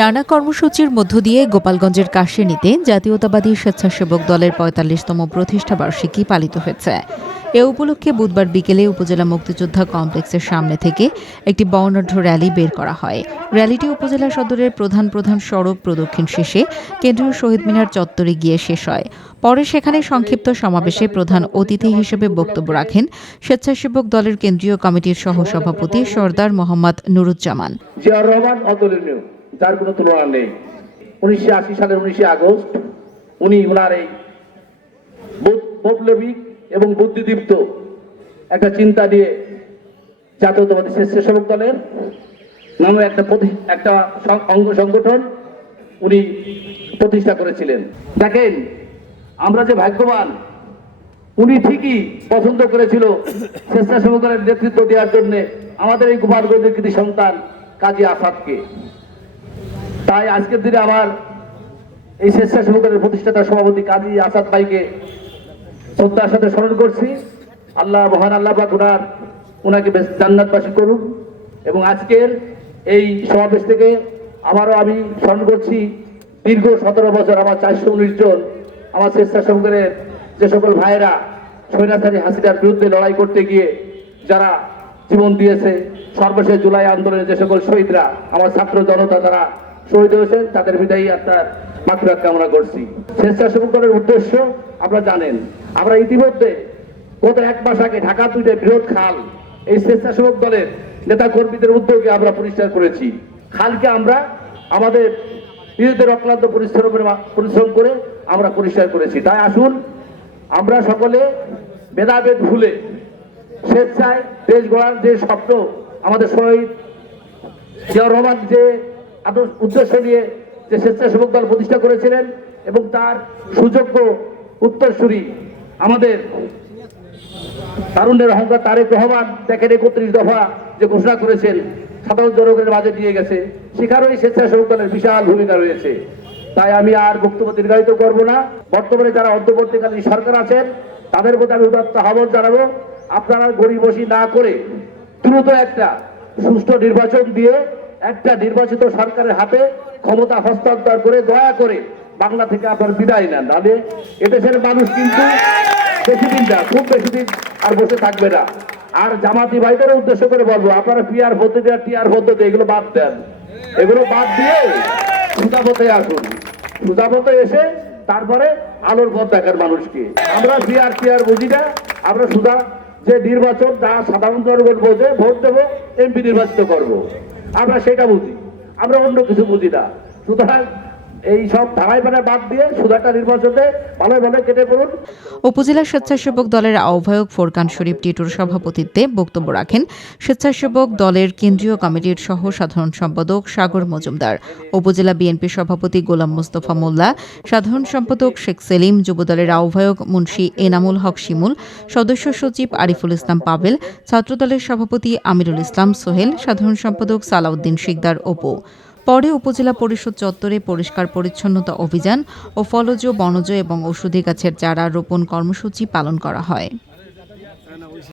নানা কর্মসূচির মধ্য দিয়ে গোপালগঞ্জের কাশিনীতে জাতীয়তাবাদী স্বেচ্ছাসেবক দলের পঁয়তাল্লিশতম প্রতিষ্ঠা বার্ষিকী পালিত হয়েছে। এ উপলক্ষে বুধবার বিকেলে উপজেলা মুক্তিযোদ্ধা কমপ্লেক্সের সামনে থেকে একটি বর্ণাঢ্য র্যালি বের করা হয়। র্যালিটি উপজেলা সদরের প্রধান প্রধান সড়ক প্রদক্ষিণ শেষে কেন্দ্রীয় শহীদ মিনার চত্বরে গিয়ে শেষ হয়। পরে সেখানে সংক্ষিপ্ত সমাবেশে প্রধান অতিথি হিসেবে বক্তব্য রাখেন স্বেচ্ছাসেবক দলের কেন্দ্রীয় কমিটির সহসভাপতি সর্দার মোহাম্মদ নুরুজ্জামান। যার কোনো তুলনা নেই। উনিশশো আশি সালের উনিশে আগস্ট উনি ওনার এই বৈপ্লবিক এবং বুদ্ধিদীপ্ত একটা চিন্তা নিয়ে জাতীয়তাবাদী স্বেচ্ছাসেবক দলের নামে একটা প্রতি- একটা অঙ্গ সংগঠন উনি প্রতিষ্ঠা করেছিলেন। দেখেন, আমরা যে ভাগ্যবান, উনি ঠিকই পছন্দ করেছিল স্বেচ্ছাসেবক দলের নেতৃত্ব দেওয়ার জন্য আমাদের এই গোপালগঞ্জের কৃতি সন্তান কাজী আসাদকে। তাই আজকের দিনে আমার এই স্বেচ্ছাসেবক দলের প্রতিষ্ঠাতা সভাপতি কাজী আসাদ ভাইকে শ্রদ্ধার সাথে স্মরণ করছি। আল্লাহ, মহান আল্লাহ বা ওনার, ওনাকে বেশ জান্নাতবাসী করুন এবং আজকের এই সমাবেশ থেকে আবারও আমি স্মরণ করছি, দীর্ঘ সতেরো বছর আমার চারশো উনিশ জন আমার স্বেচ্ছাসেবকের যে সকল ভাইয়েরা স্বৈরাচারী হাসিনার বিরুদ্ধে লড়াই করতে গিয়ে যারা জীবন দিয়েছে, সর্বশেষ জুলাই আন্দোলনে যে সকল শহীদরা, আমার ছাত্র জনতা যারা শহীদ হয়েছেন, তাদের বিদায়ী আপনার মাতৃভাগ কামনা করছি। স্বেচ্ছাসেবক দলের উদ্দেশ্য আপনারা জানেন, আমরা ইতিমধ্যে গত এক মাস আগে ঢাকা দুইটে বৃহৎ খাল এই স্বেচ্ছাসেবক দলের নেতা কর্মীদের উদ্যোগে আমরা পরিষ্কার করেছি। খালকে আমরা আমাদের নিজেদের অক্লান্ত পরিশ্রমের পরিশ্রম করে আমরা পরিষ্কার করেছি। তাই আসুন, আমরা সকলে ভেদাভেদ ভুলে স্বেচ্ছায় দেশ গড়ার যে স্বপ্ন আমাদের শহীদ জিয়াউর রহমান যে উদ্দেশ্য নিয়ে যে স্বেচ্ছাসেবক দল প্রতিষ্ঠা করেছিলেন এবং তার সুযোগ্য উত্তরসূরি আমাদের তারুণ্যের অহংকার তারেক রহমান, দেখেন একত্রিশ দফা যে ঘোষণা করেছেন, সাধারণ জনগণের মাঝে দিয়ে গেছে, সেখানেও স্বেচ্ছাসেবক দলের বিশাল ভূমিকা রয়েছে। তাই আমি আর বক্তব্য দীর্ঘায়িত করব না। বর্তমানে যারা অন্তর্বর্তীকালীন সরকার আছেন, তাদের প্রতি আমি উদাত্ত আহ্বান জানাব, আপনারা গরিবসি না করে দ্রুত একটা সুষ্ঠু নির্বাচন দিয়ে একটা নির্বাচিত সরকারের হাতে ক্ষমতা হস্তান্তর করে, দয়া করে বাংলা থেকে আপনার বিদায় নেন। নাহলে এদেশের মানুষ কিন্তু বেশি দিন না খুব বেশি দিন আর বসে থাকবে না। আর জামাতি ভাইদের উদ্দেশ্য করে বলব, আপনারা পিয়ার পদ্ধতি আর টিয়ার পদ্ধতি, এগুলো বাদ দেন। এগুলো বাদ দিয়ে সুতা পথে আসুন। সুতা পথে এসে তারপরে আলোর পথ দেখার মানুষকে। আমরা পিয়ার টিয়ার বুঝি না, আমরা সুদা যে নির্বাচন, যা সাধারণ জনগণ বোঝে ভোট দেবো, এমপি নির্বাচিত করব। আমরা সেটা বুঝি আমরা অন্য কিছু বুঝি না। সুতরাং মানে উপজেলা স্বেচ্ছাসেবক দলের আহ্বায়ক ফোরকান শরীফ টিটুর সভাপতিত্বে বক্তব্য রাখেন স্বেচ্ছাসেবক দলের কেন্দ্রীয় কমিটির সহ সাধারণ সম্পাদক সাগর মজুমদার, উপজেলা বিএনপি সভাপতি গোলাম মোস্তফা মোল্লা, সাধারণ সম্পাদক শেখ সেলিম, যুবদলের আহ্বায়ক মুন্সী এনামুল হক শিমুল, সদস্য সচিব আরিফুল ইসলাম পাবেল, ছাত্রদলের সভাপতি আমিরুল ইসলাম সোহেল, সাধারণ সম্পাদক সালাউদ্দিন শিকদার অপু। পরে উপজেলা পরিষদ চত্বরে পরিষ্কার পরিচ্ছন্নতা অভিযান ও ফলজ বনজ এবং ঔষধি গাছের চারা রোপণ কর্মসূচি পালন করা হয়।